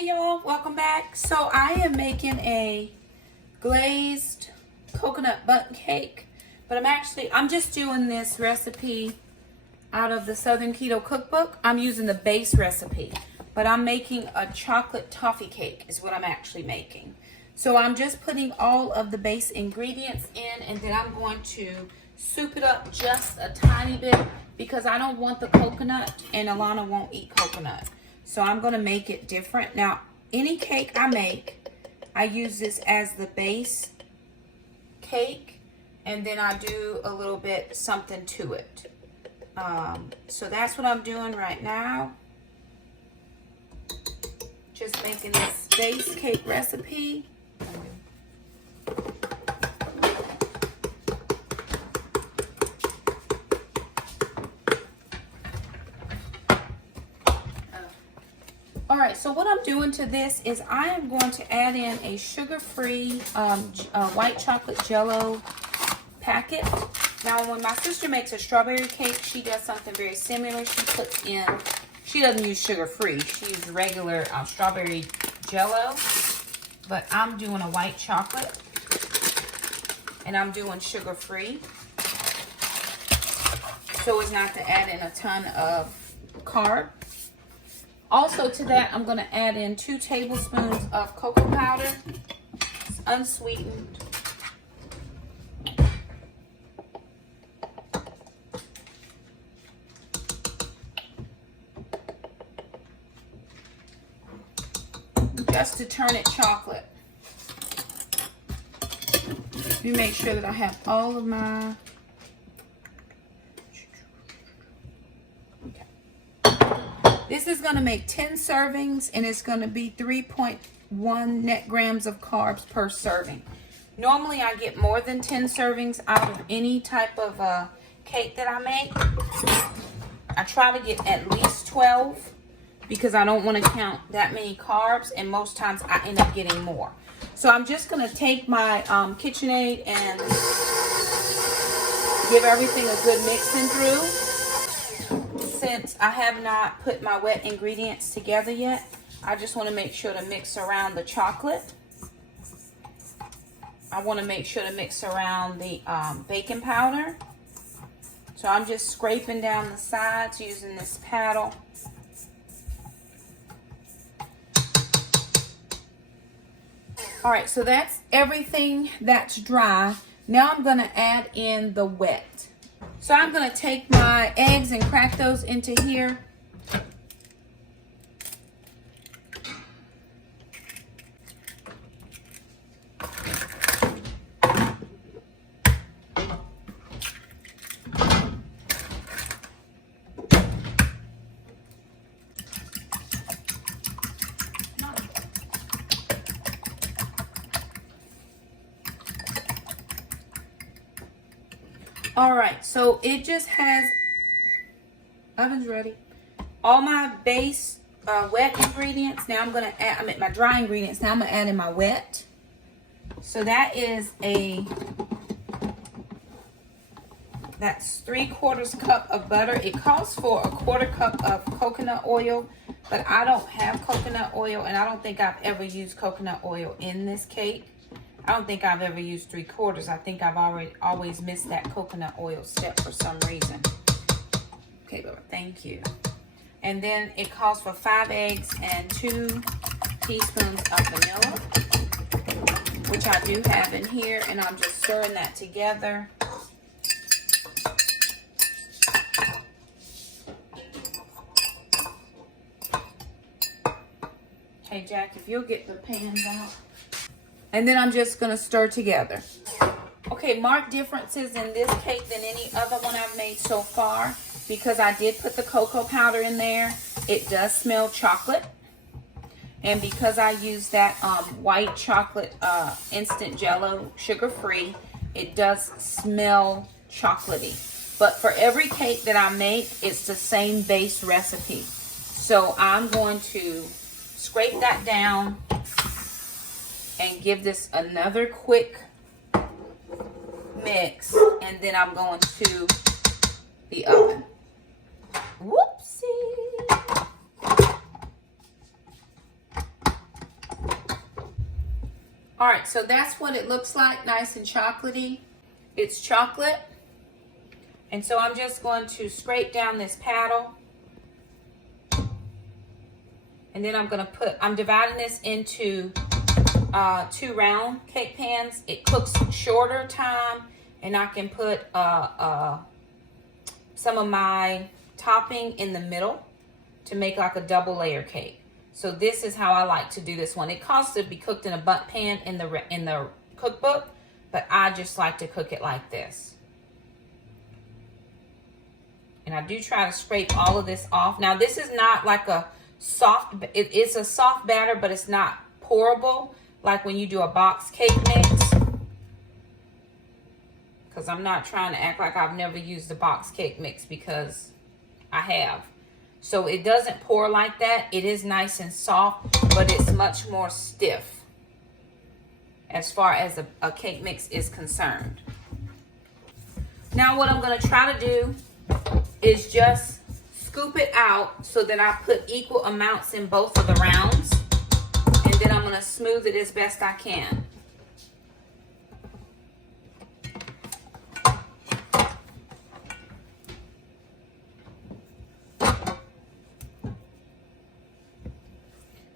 Hey y'all, welcome back. So I am making a glazed coconut bundt cake, but I'm just doing this recipe out of the Southern Keto cookbook. I'm using the base recipe, but I'm making a chocolate toffee cake is what I'm actually making. So I'm just putting all of the base ingredients in, and then I'm going to soup it up just a tiny bit because I don't want the coconut and Alana won't eat coconut. So I'm going to make it different. Now, any cake I make, I use this as the base cake, and then I do a little bit something to it. So that's what I'm doing right now. Just making this base cake recipe. Alright, so what I'm doing to this is I am going to add in a sugar-free white chocolate jello packet. Now, when my sister makes a strawberry cake, she does something very similar. She doesn't use sugar-free. She uses regular strawberry jello. But I'm doing a white chocolate. And I'm doing sugar-free. So as not to add in a ton of carb. Also to that, I'm going to add in 2 tablespoons of cocoa powder. It's unsweetened. Just to turn it chocolate. You make sure that I have all of my... This is going to make 10 servings, and it's going to be 3.1 net grams of carbs per serving. Normally, I get more than 10 servings out of any type of cake that I make. I try to get at least 12 because I don't want to count that many carbs, and most times I end up getting more. So I'm just going to take my KitchenAid and give everything a good mixing through. Since I have not put my wet ingredients together yet, I just want to make sure to mix around the chocolate. I want to make sure to mix around the baking powder. So I'm just scraping down the sides using this paddle. Alright, so that's everything that's dry. Now I'm going to add in the wet. So I'm going to take my eggs and crack those into here. Alright, so it just has, oven's ready, all my base wet ingredients. Now I'm going to add, my dry ingredients. Now I'm going to add in my wet. So that is that's 3/4 cup of butter. It calls for 1/4 cup of coconut oil, but I don't have coconut oil, and I don't think I've ever used coconut oil in this cake. I don't think I've ever used 3/4. I think I've always missed that coconut oil step for some reason. Okay, Lord, thank you. And then it calls for 5 eggs and 2 teaspoons of vanilla, which I do have in here, and I'm just stirring that together. Hey, Jack, if you'll get the pans out. And then I'm just going to stir together. Okay, marked differences in this cake than any other one I've made so far. Because I did put the cocoa powder in there, it does smell chocolate. And because I used that white chocolate instant jello, sugar-free, it does smell chocolatey. But for every cake that I make, it's the same base recipe. So I'm going to scrape that down and give this another quick mix, and then I'm going to the oven. Whoopsie. All right, so that's what it looks like, nice and chocolatey. It's chocolate. And so I'm just going to scrape down this paddle. And then I'm dividing this into 2 round cake pans. It cooks shorter time, and I can put some of my topping in the middle to make like a double layer cake. So this is how I like to do this one. It calls to be cooked in a bundt pan in the cookbook, but I just like to cook it like this. And I do try to scrape all of this off. Now this is not like a soft, it's a soft batter, but it's not pourable like when you do a box cake mix. Because I'm not trying to act like I've never used a box cake mix, because I have. So it doesn't pour like that. It is nice and soft, but it's much more stiff as far as a cake mix is concerned. Now what I'm going to try to do is just scoop it out so that I put equal amounts in both of the rounds, and then I'm going to smooth it as best I can.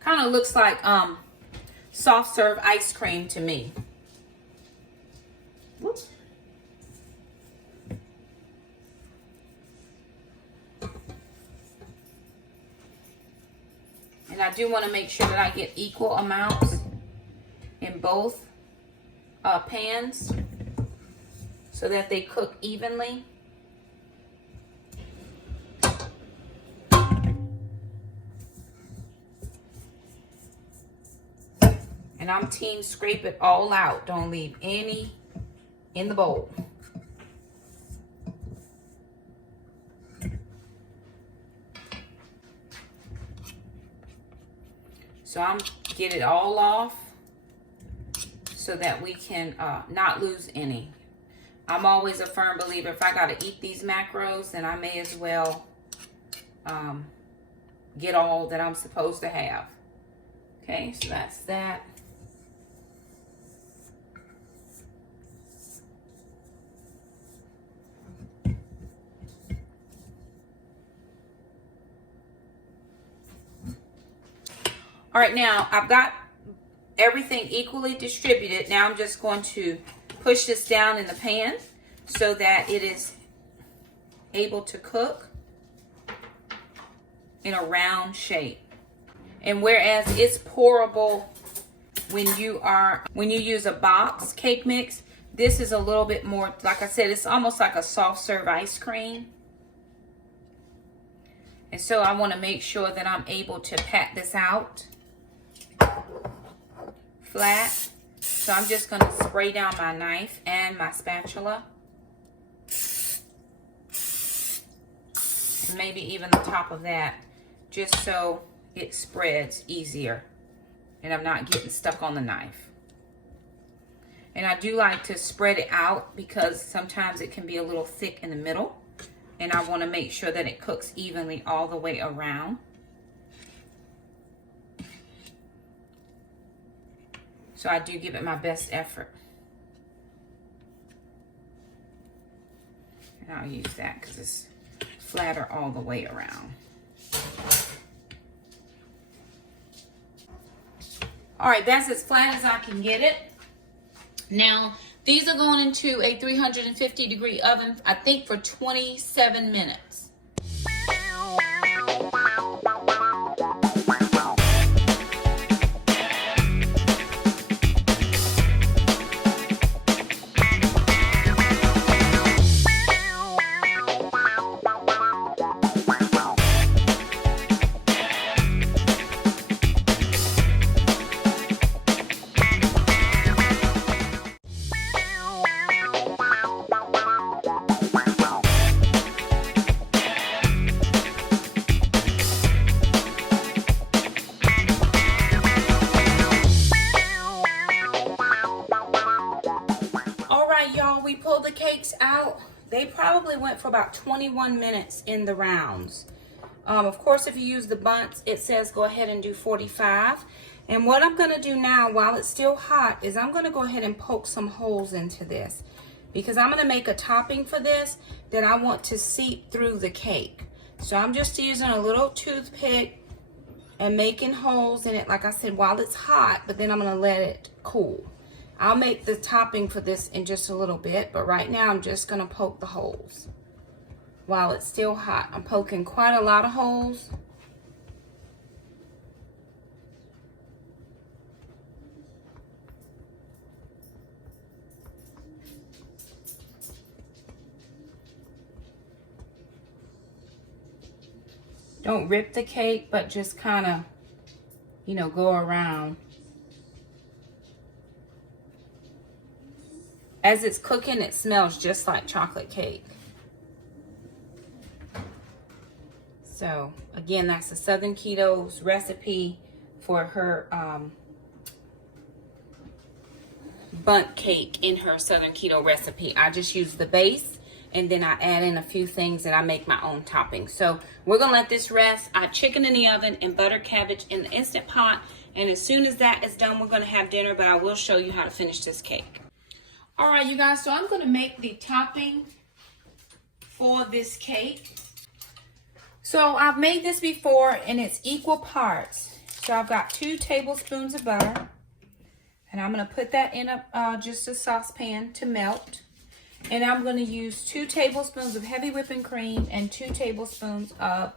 Kind of looks like soft serve ice cream to me. Whoops. And I do want to make sure that I get equal amounts in both pans so that they cook evenly. And I'm team scrape it all out. Don't leave any in the bowl. So I'm get it all off so that we can not lose any. I'm always a firm believer, if I gotta eat these macros, then I may as well get all that I'm supposed to have. Okay, so that's that. All right, now I've got everything equally distributed. Now I'm just going to push this down in the pan so that it is able to cook in a round shape. And whereas it's pourable when you use a box cake mix, this is a little bit more, like I said, it's almost like a soft serve ice cream. And so I want to make sure that I'm able to pat this out flat. So I'm just going to spray down my knife and my spatula. And maybe even the top of that, just so it spreads easier and I'm not getting stuck on the knife. And I do like to spread it out because sometimes it can be a little thick in the middle, and I want to make sure that it cooks evenly all the way around. So I do give it my best effort. And I'll use that because it's flatter all the way around. All right, that's as flat as I can get it. Now, these are going into a 350-degree oven, I think for 27 minutes. We pulled the cakes out. They probably went for about 21 minutes in the rounds. Of course, if you use the buns, it says go ahead and do 45. And what I'm going to do now while it's still hot is I'm going to go ahead and poke some holes into this, because I'm going to make a topping for this that I want to seep through the cake. So I'm just using a little toothpick and making holes in it, like I said, while it's hot, but then I'm going to let it cool. I'll make the topping for this in just a little bit, but right now I'm just going to poke the holes while it's still hot. I'm poking quite a lot of holes. Don't rip the cake, but just kind of, you know, go around. As it's cooking, it smells just like chocolate cake. So, again, that's the Southern Keto's recipe for her bundt cake in her Southern Keto recipe. I just use the base, and then I add in a few things that I make my own toppings. So we're going to let this rest. I chicken in the oven and butter cabbage in the Instant Pot. And as soon as that is done, we're going to have dinner, but I will show you how to finish this cake. All right, you guys, so I'm going to make the topping for this cake. So I've made this before, and it's equal parts. So I've got 2 tablespoons of butter, and I'm going to put that in just a saucepan to melt. And I'm going to use 2 tablespoons of heavy whipping cream and 2 tablespoons of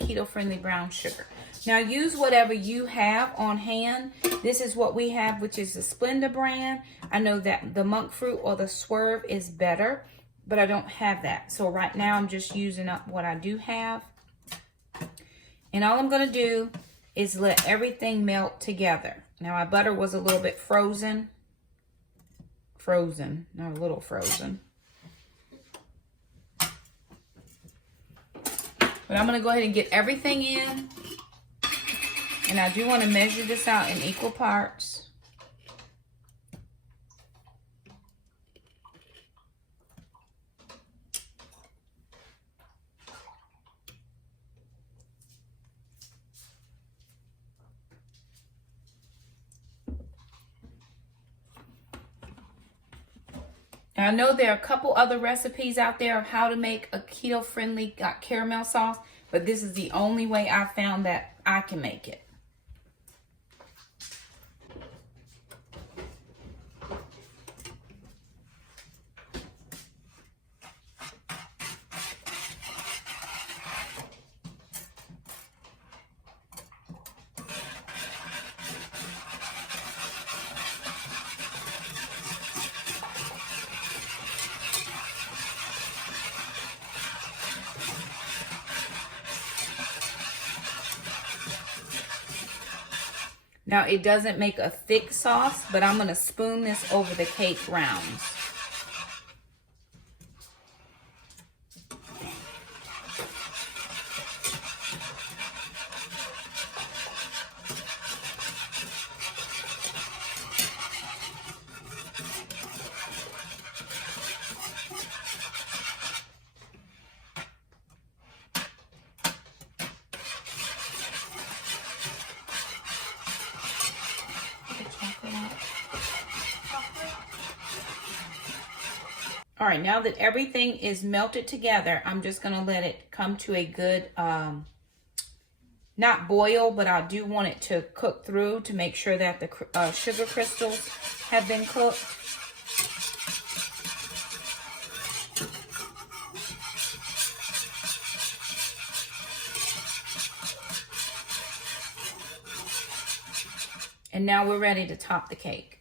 keto-friendly brown sugar. Now use whatever you have on hand. This is what we have, which is the Splenda brand. I know that the monk fruit or the swerve is better, but I don't have that. So right now I'm just using up what I do have. And all I'm going to do is let everything melt together. Now my butter was a little bit frozen. Not a little frozen. But I'm going to go ahead and get everything in. And I do want to measure this out in equal parts. And I know there are a couple other recipes out there of how to make a keto-friendly caramel sauce, but this is the only way I found that I can make it. Now, it doesn't make a thick sauce, but I'm going to spoon this over the cake rounds. All right, now that everything is melted together, I'm just going to let it come to a good, not boil, but I do want it to cook through to make sure that the sugar crystals have been cooked. And now we're ready to top the cake.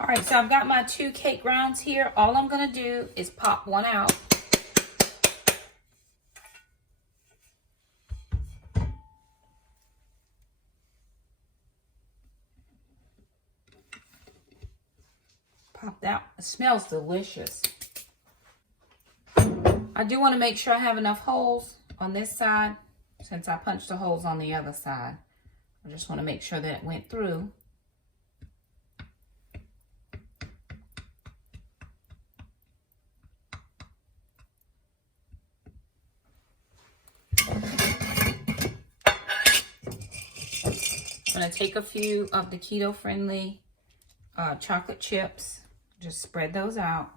All right, so I've got my 2 cake rounds here. All I'm going to do is pop one out. Pop that. It smells delicious. I do want to make sure I have enough holes on this side since I punched the holes on the other side. I just want to make sure that it went through. take a few of the keto-friendly chocolate chips, just spread those out.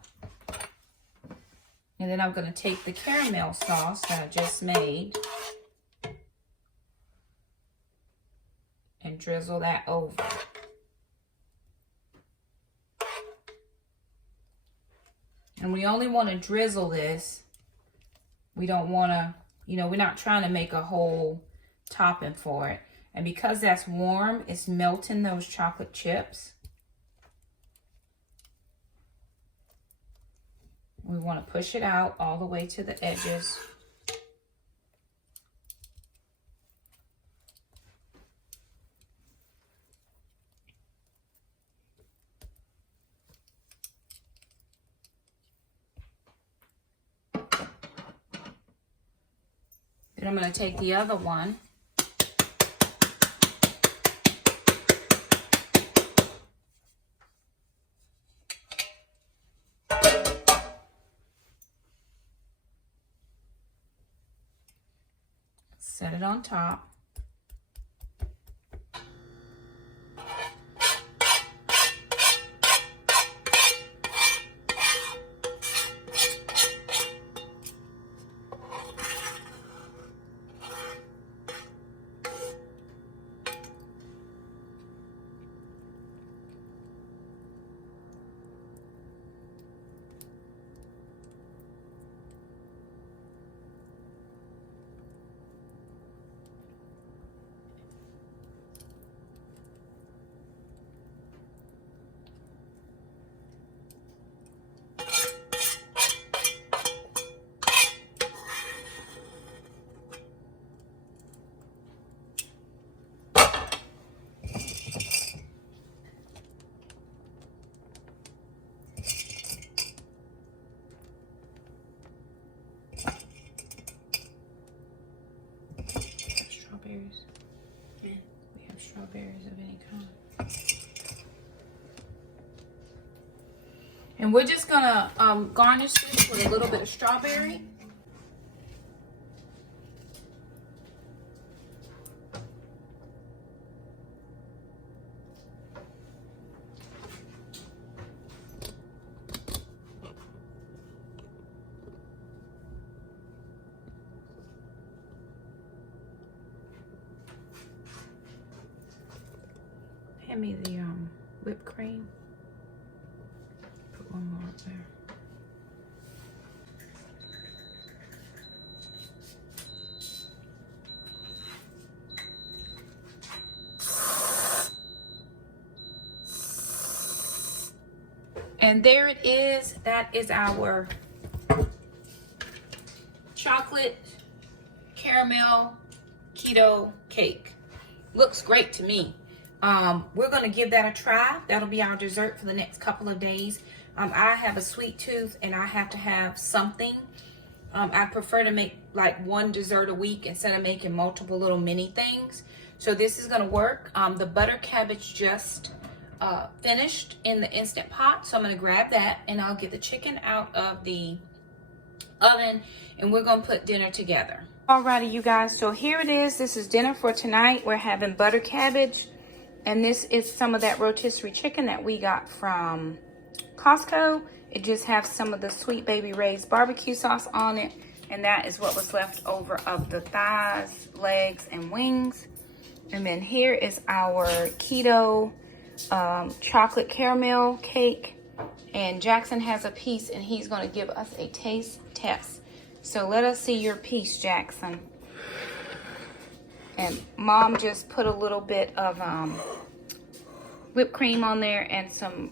And then I'm going to take the caramel sauce that I just made and drizzle that over. And we only want to drizzle this. We don't want to, you know, we're not trying to make a whole topping for it. And because that's warm, it's melting those chocolate chips. We want to push it out all the way to the edges. Then I'm going to take the other one. Set it on top. Strawberries. Yeah. We have strawberries of any kind. And we're just gonna garnish this with a little bit of strawberry. Hand me the whipped cream. Put one more up there. And there it is. That is our chocolate caramel keto cake. Looks great to me. We're going to give that a try. That'll be our dessert for the next couple of days. I have a sweet tooth and I have to have something. I prefer to make like one dessert a week instead of making multiple little mini things. So this is going to work. The butter cabbage just finished in the Instant Pot. So I'm going to grab that and I'll get the chicken out of the oven and we're going to put dinner together. Alrighty, you guys. So here it is. This is dinner for tonight. We're having butter cabbage. And this is some of that rotisserie chicken that we got from Costco. It just has some of the Sweet Baby Ray's barbecue sauce on it. And that is what was left over of the thighs, legs, and wings. And then here is our keto chocolate caramel cake. And Jackson has a piece and he's going to give us a taste test. So let us see your piece, Jackson. And Mom just put a little bit of whipped cream on there and some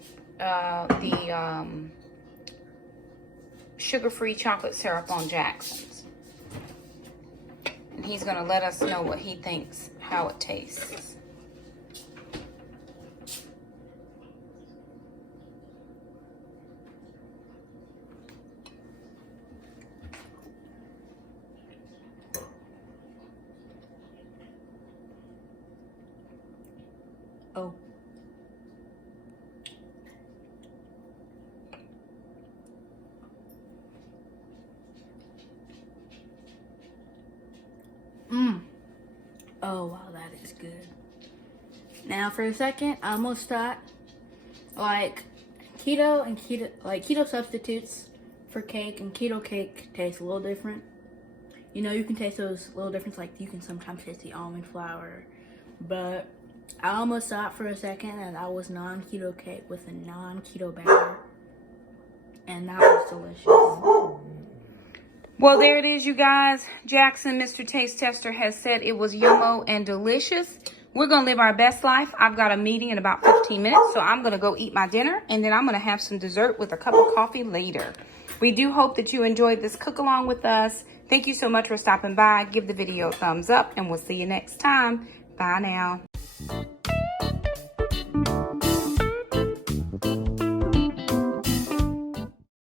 sugar-free chocolate syrup on Jackson's. And he's going to let us know what he thinks, how it tastes. Oh. Oh, wow, that is good. Now for a second, I almost thought like keto substitutes for cake and keto cake taste a little different. You know, you can taste those little difference, like you can sometimes taste the almond flour, but I almost thought for a second that I was non-keto cake with a non-keto batter, and that was delicious. Well, there it is, you guys. Jackson, Mr. Taste Tester, has said it was yummo and delicious. We're going to live our best life. I've got a meeting in about 15 minutes, so I'm going to go eat my dinner, and then I'm going to have some dessert with a cup of coffee later. We do hope that you enjoyed this cook along with us. Thank you so much for stopping by. Give the video a thumbs up, and we'll see you next time. Bye now.